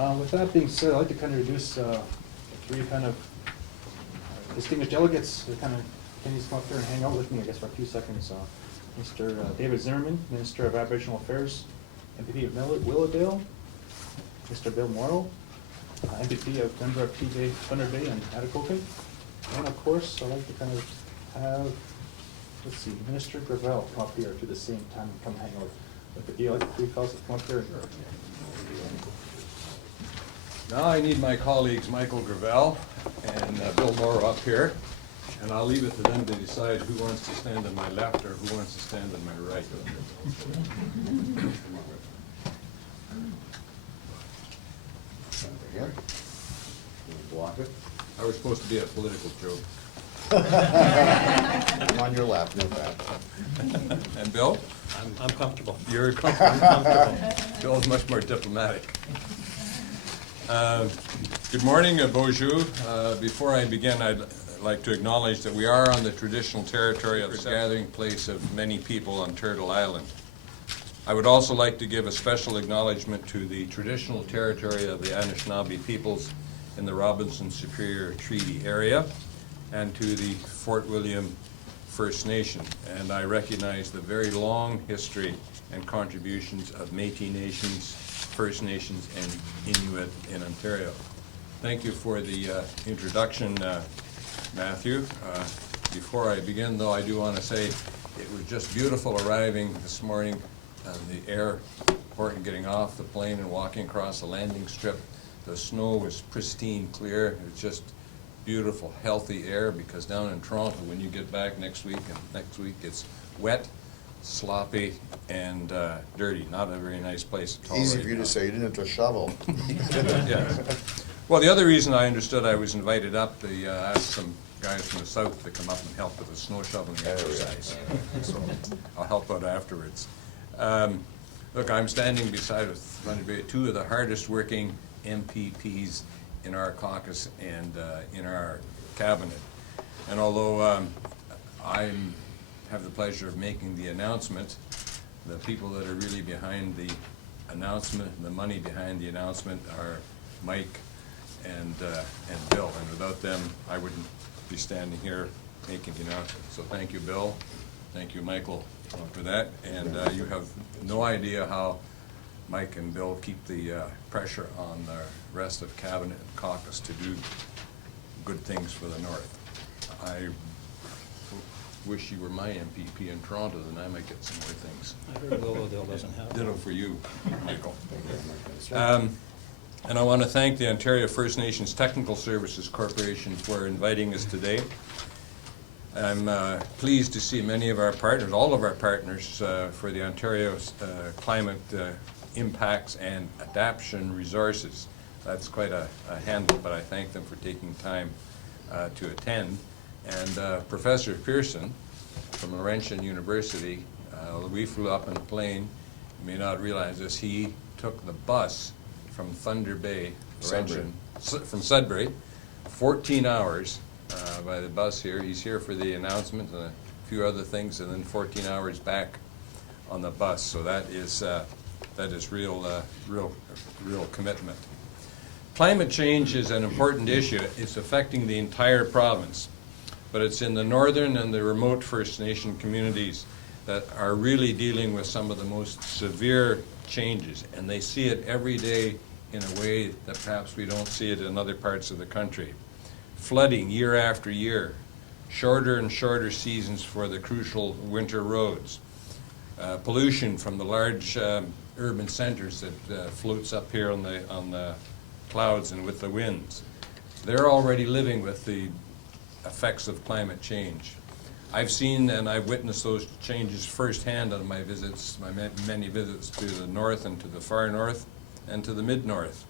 With that being said, I'd like to kind of introduce three kind of distinguished delegates that kind of can you come up here and hang out with me, I guess, for a few seconds. Mr. David Zimmerman, Minister of Aboriginal Affairs, MPP of Willowdale. Mr. Bill Mauro, MPP of member of Thunder Bay and Atikokan. And of course, I'd like to kind of have, let's see, Minister Gravel come up here to the same time and come hang out with the deal. I'd like the three fellows to come up here. Now I need my colleagues Michael Gravel and Bill Mauro up here, and I'll leave it to them to decide who wants to stand on my left or who wants to stand on my right. Here. Block it. I was supposed to be a political joke. I'm on your lap, no bad. And Bill? I'm comfortable. You're comfortable. Bill's much more diplomatic. Good morning, bonjour. Before I begin, I'd like to acknowledge that we are on the traditional territory of the gathering place of many people on Turtle Island. I would also like to give a special acknowledgement to the traditional territory of the Anishinaabe peoples in the Robinson Superior Treaty area and to the Fort William First Nation. And I recognize the very long history and contributions of Métis Nations, First Nations, and Inuit in Ontario. Thank you for the introduction, Matthew. Before I begin, though, I do want to say it was just beautiful arriving this morning on the airport and getting off the plane and walking across the landing strip. The snow was pristine clear. It was just beautiful, healthy air, because down in Toronto, when you get back next week, and next week it's wet, sloppy, and dirty. Not a very nice place at all. Easy right for you now. to say, you didn't have to shovel. Yes. Well, the other reason I understood I was invited up, they asked some guys from the south to come up and help with the snow shoveling exercise. So I'll help out afterwards. Look, I'm standing beside two of the hardest working MPPs in our caucus and in our cabinet. And although I have the pleasure of making the announcement, the people that are really behind the announcement and the money behind the announcement are Mike and Bill. And without them, I wouldn't be standing here making the announcement. So thank you, Bill. Thank you, Michael, for that. And you have no idea how Mike and Bill keep the pressure on the rest of cabinet and caucus to do good things for the North. I wish you were my MPP in Toronto, then I might get some more things. I heard Willowdale doesn't have Ditto for you, Michael. And I want to thank the Ontario First Nations Technical Services Corporation for inviting us today. I'm pleased to see many of our partners, all of our partners for the Ontario Climate Impacts and Adaptation Resources. That's quite a handle, but I thank them for taking time to attend. And Professor Pearson from Laurentian University, we flew up in a plane. You may not realize this, he took the bus from Thunder Bay, Laurentian, from Sudbury, 14 hours by the bus here. He's here for the announcement and a few other things, and then 14 hours back on the bus. So that is real commitment. Climate change is an important issue. It's affecting the entire province, but it's in the northern and the remote First Nation communities that are really dealing with some of the most severe changes, and they see it every day in a way that perhaps we don't see it in other parts of the country. Flooding year after year, shorter and shorter seasons for the crucial winter roads, pollution from the large urban centers that floats up here on the clouds and with the winds. They're already living with the effects of climate change. I've seen and I've witnessed those changes firsthand on my visits, my many visits to the north and to the far north and to the mid-north.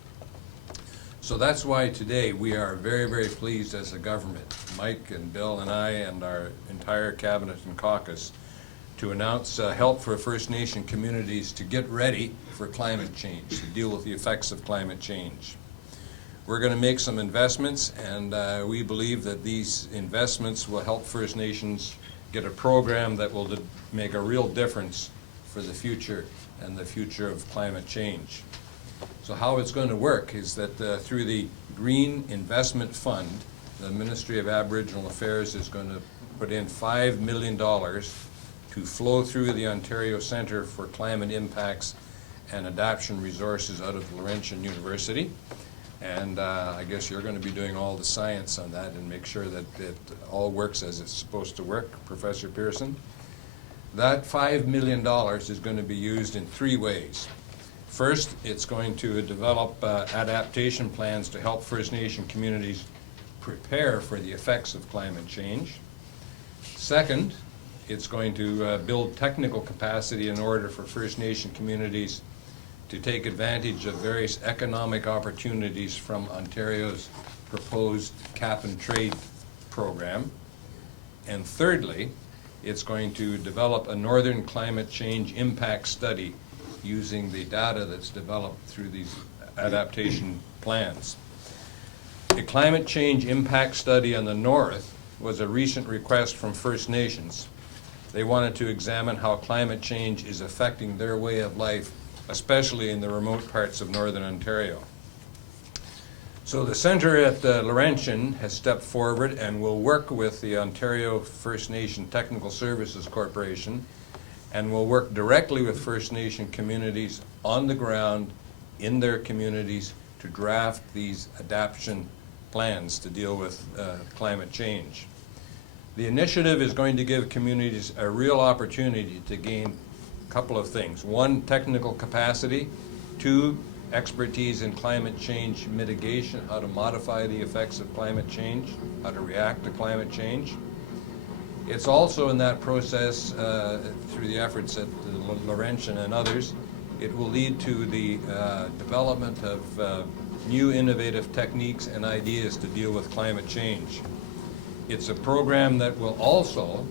So that's why today we are very, very pleased as a government, Mike and Bill and I and our entire cabinet and caucus, to announce help for First Nation communities to get ready for climate change, to deal with the effects of climate change. We're going to make some investments, and we believe that these investments will help First Nations get a program that will make a real difference for the future and the future of climate change. So how it's going to work is that through the Green Investment Fund, the Ministry of Aboriginal Affairs is going to put in $5 million to flow through the Ontario Centre for Climate Impacts and Adaptation Resources out of Laurentian University. And I guess you're going to be doing all the science on that and make sure that it all works as it's supposed to work, Professor Pearson. That $5 million is going to be used in 3 ways. First, it's going to develop adaptation plans to help First Nation communities prepare for the effects of climate change. Second, it's going to build technical capacity in order for First Nation communities to take advantage of various economic opportunities from Ontario's proposed cap and trade program. And thirdly, it's going to develop a Northern climate change impact study using the data that's developed through these adaptation plans. A climate change impact study on the North was a recent request from First Nations. They wanted to examine how climate change is affecting their way of life, especially in the remote parts of Northern Ontario. So the Centre at Laurentian has stepped forward and will work with the Ontario First Nation Technical Services Corporation and will work directly with First Nation communities on the ground in their communities to draft these adaptation plans to deal with climate change. The initiative is going to give communities a real opportunity to gain a couple of things. 1, technical capacity. 2, expertise in climate change mitigation, how to modify the effects of climate change, how to react to climate change. It's also in that process, through the efforts at Laurentian and others, it will lead to the development of new innovative techniques and ideas to deal with climate change. It's a program that will also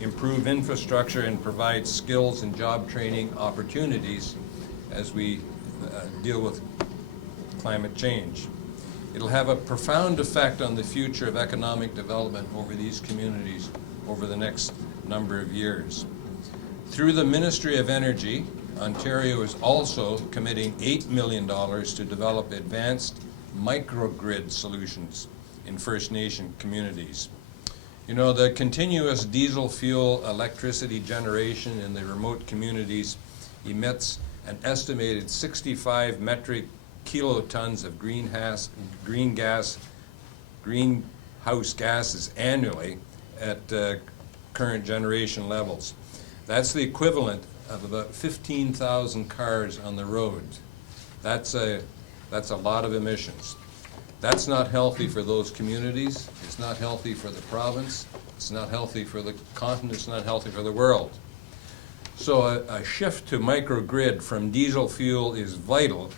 improve infrastructure and provide skills and job training opportunities as we deal with climate change. It'll have a profound effect on the future of economic development over these communities over the next number of years. Through the Ministry of Energy, Ontario is also committing $8 million to develop advanced microgrid solutions in First Nation communities. You know, the continuous diesel fuel electricity generation in the remote communities emits an estimated 65 metric kilotons of greenhouse gases annually at current generation levels. That's the equivalent of about 15,000 cars on the road. That's a lot of emissions. That's not healthy for those communities. It's not healthy for the province. It's not healthy for the continent. It's not healthy for the world. So a shift to microgrid from diesel fuel is vital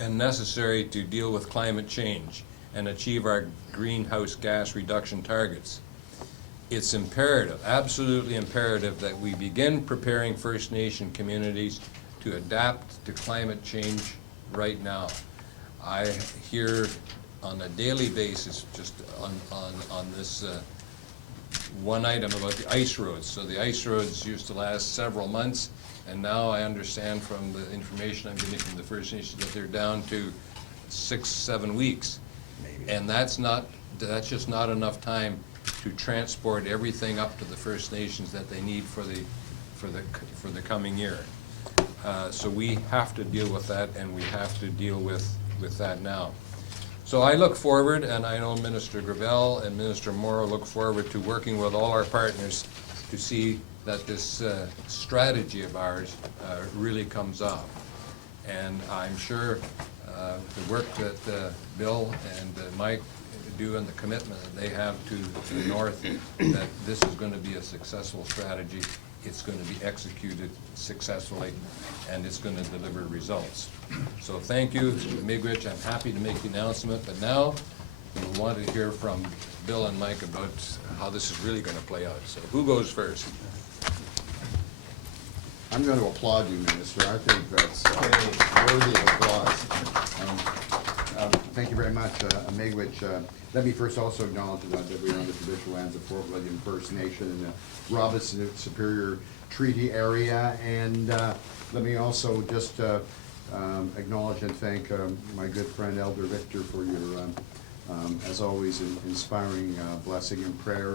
and necessary to deal with climate change and achieve our greenhouse gas reduction targets. It's imperative, absolutely imperative, that we begin preparing First Nation communities to adapt to climate change right now. I hear on a daily basis, just on this one item about the ice roads. So the ice roads used to last several months, and now I understand from the information I'm getting from the First Nations that they're down to 6-7 weeks. Maybe. And that's just not enough time to transport everything up to the First Nations that they need for the coming year. So we have to deal with that, and we have to deal with that now. So I look forward, and I know Minister Gravel and Minister Mauro look forward to working with all our partners to see that this strategy of ours really comes off. And I'm sure the work that Bill and Mike do and the commitment that they have to the North, that this is going to be a successful strategy. It's going to be executed successfully, and it's going to deliver results. So thank you, Miigwech. I'm happy to make the announcement, but now we want to hear from Bill and Mike about how this is really going to play out. So who goes first? I'm going to applaud you, Minister. I think that's worthy of applause. Thank you very much, Miigwech. Let me first also acknowledge that we are on the traditional lands of Fort William First Nation in the Robinson Superior Treaty area. And let me also just acknowledge and thank my good friend Elder Victor for your, as always, inspiring blessing and prayer.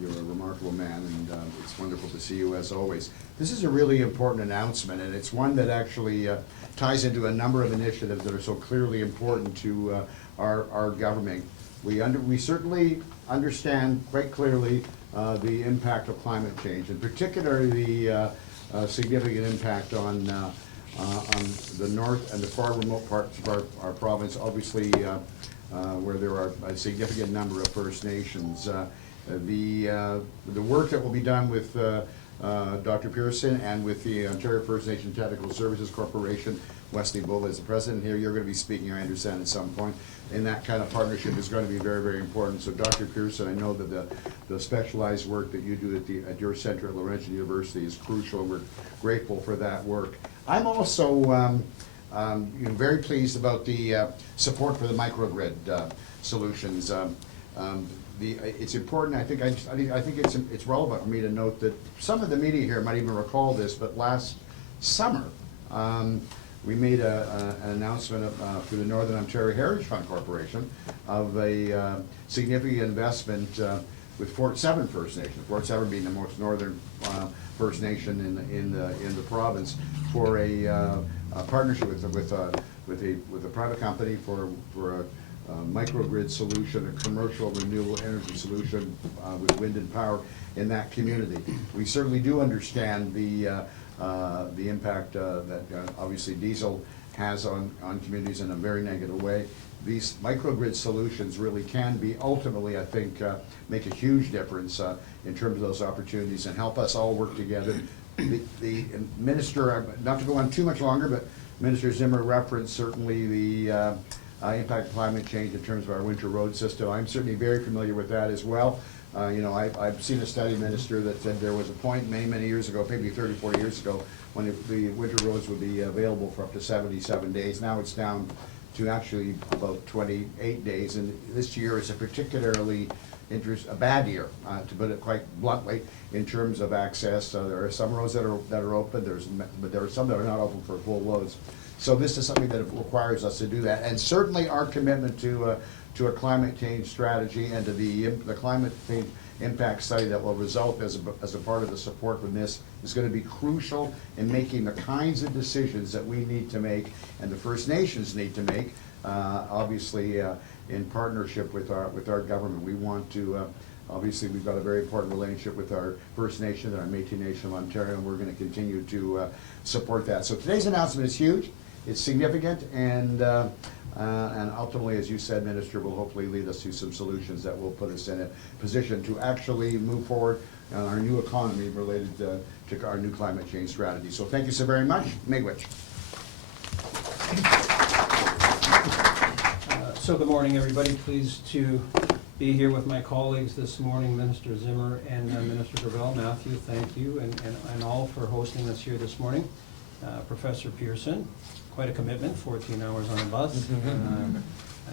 You're a remarkable man, and it's wonderful to see you as always. This is a really important announcement, and it's one that actually ties into a number of initiatives that are so clearly important to our government. We certainly understand quite clearly the impact of climate change, and particularly the significant impact on the north and the far remote parts of our province, obviously where there are a significant number of First Nations. The work that will be done with Dr. Pearson and with the Ontario First Nation Technical Services Corporation, Wesley Bull is the president here. You're going to be speaking, I understand, at some point. And that kind of partnership is going to be very, very important. So Dr. Pearson, I know that the specialized work that you do at your center at Laurentian University is crucial, and we're grateful for that work. I'm also very pleased about the support for the microgrid solutions. It's important. I think it's relevant for me to note that some of the media here might even recall this, but last summer we made an announcement through the Northern Ontario Heritage Fund Corporation of a significant investment with Fort Severn First Nation. Fort Severn being the most northern First Nation in the province, for a partnership with a private company for a microgrid solution, a commercial renewable energy solution with wind and power in that community. We certainly do understand the impact that obviously diesel has on communities in a very negative way. These microgrid solutions really can be ultimately, I think, make a huge difference in terms of those opportunities and help us all work together. The minister, not to go on too much longer, but Minister Zimmer referenced certainly the impact of climate change in terms of our winter road system. I'm certainly very familiar with that as well. I've seen a study, Minister, that said there was a point many years ago, maybe 30, 40 years ago, when the winter roads would be available for up to 77 days. Now it's down to actually about 28 days, and this year is a particularly a bad year, to put it quite bluntly, in terms of access. There are some roads that are open, but there are some that are not open for full loads. So this is something that requires us to do that, and certainly our commitment to a climate change strategy and to the climate change impact study that will result as a part of the support from this is going to be crucial in making the kinds of decisions that we need to make and the First Nations need to make, obviously in partnership with our government. We want to, obviously we've got a very important relationship with our First Nation and our Métis Nation of Ontario, and we're going to continue to support that. So today's announcement is huge, it's significant, and ultimately, as you said, Minister, will hopefully lead us to some solutions that will put us in a position to actually move forward on our new economy related to our new climate change strategy. So thank you so very much. Miigwech. So good morning, everybody. Pleased to be here with my colleagues this morning, Minister Zimmer and Minister Gravel. Matthew, thank you, and all for hosting us here this morning. Professor Pearson, quite a commitment, 14 hours on a bus.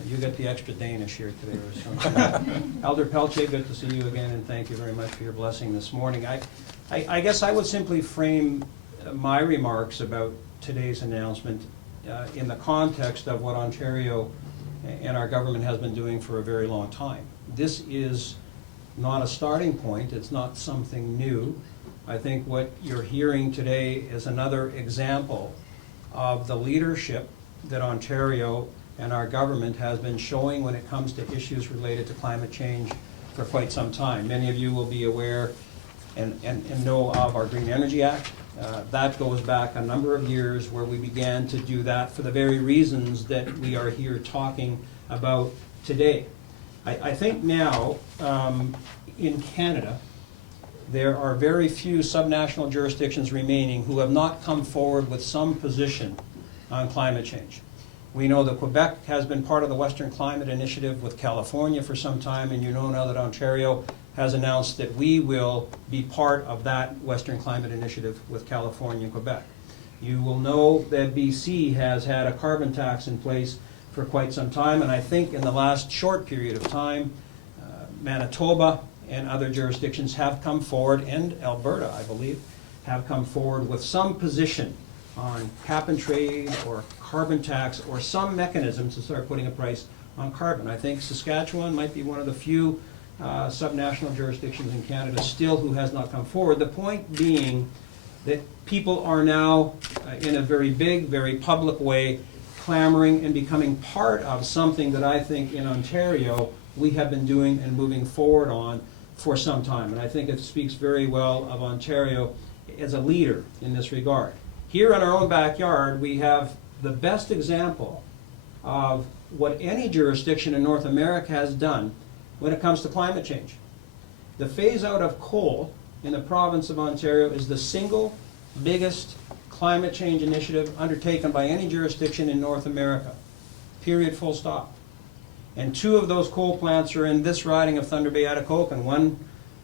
You get the extra Danish here today or something. Elder Pelche, good to see you again, and thank you very much for your blessing this morning. I guess I would simply frame my remarks about today's announcement in the context of what Ontario and our government has been doing for a very long time. This is not a starting point, it's not something new. I think what you're hearing today is another example of the leadership that Ontario and our government has been showing when it comes to issues related to climate change for quite some time. Many of you will be aware and know of our Green Energy Act. That goes back a number of years where we began to do that for the very reasons that we are here talking about today. I think now in Canada, there are very few subnational jurisdictions remaining who have not come forward with some position on climate change. We know that Quebec has been part of the Western Climate Initiative with California for some time, and you know now that Ontario has announced that we will be part of that Western Climate Initiative with California and Quebec. You will know that BC has had a carbon tax in place for quite some time, and I think in the last short period of time, Manitoba and other jurisdictions have come forward, and Alberta, I believe, have come forward with some position on cap and trade or carbon tax or some mechanism to start putting a price on carbon. I think Saskatchewan might be one of the few subnational jurisdictions in Canada still who has not come forward. The point being that people are now, in a very big, very public way, clamoring and becoming part of something that I think in Ontario we have been doing and moving forward on for some time. And I think it speaks very well of Ontario as a leader in this regard. Here in our own backyard, we have the best example of what any jurisdiction in North America has done when it comes to climate change. The phase out of coal in the province of Ontario is the single biggest climate change initiative undertaken by any jurisdiction in North America. Period, full stop. And 2 of those coal plants are in this riding of Thunder Bay, Atikokan, one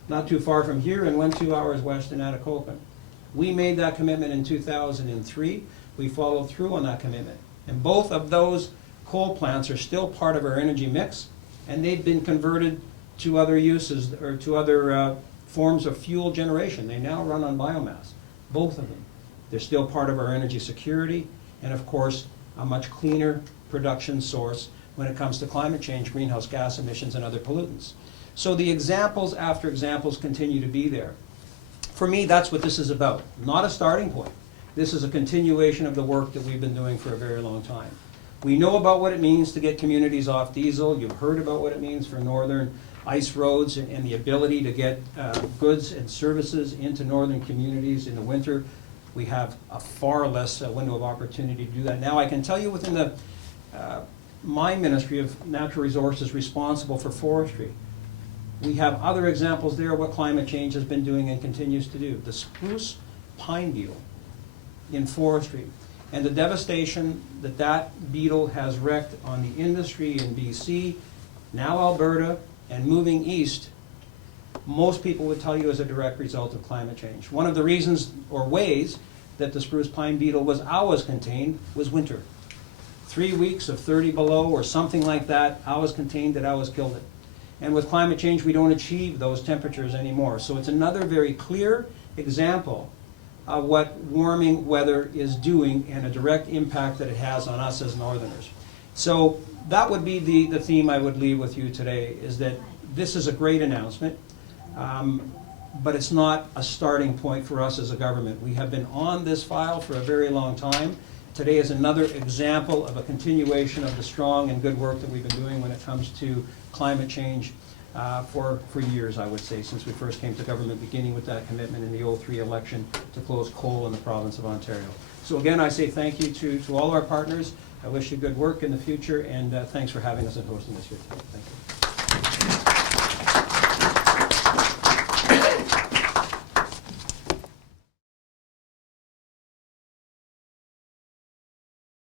not too far from here and one 2 hours west in Atikokan. We made that commitment in 2003. We followed through on that commitment. And both of those coal plants are still part of our energy mix, and they've been converted to other uses or to other forms of fuel generation. They now run on biomass, both of them. They're still part of our energy security, and of course, a much cleaner production source when it comes to climate change, greenhouse gas emissions, and other pollutants. So the examples after examples continue to be there. For me, that's what this is about, not a starting point. This is a continuation of the work that we've been doing for a very long time. We know about what it means to get communities off diesel. You've heard about what it means for northern ice roads and the ability to get goods and services into northern communities in the winter. We have a far less window of opportunity to do that. Now, I can tell you within the my Ministry of Natural Resources responsible for forestry, we have other examples there of what climate change has been doing and continues to do. The spruce pine beetle in forestry and the devastation that that beetle has wreaked on the industry in BC, now Alberta, and moving east, most people would tell you is a direct result of climate change. One of the reasons or ways that the spruce pine beetle was always contained was winter. 3 weeks of 30 below or something like that, always contained it, always killed it. And with climate change, we don't achieve those temperatures anymore. So it's another very clear example of what warming weather is doing and a direct impact that it has on us as northerners. So that would be the theme I would leave with you today, is that this is a great announcement, but it's not a starting point for us as a government. We have been on this file for a very long time. Today is another example of a continuation of the strong and good work that we've been doing when it comes to climate change for years, I would say, since we first came to government, beginning with that commitment in the 2003 election to close coal in the province of Ontario. So again, I say thank you to all our partners. I wish you good work in the future, and thanks for having us and hosting us here today. Thank you.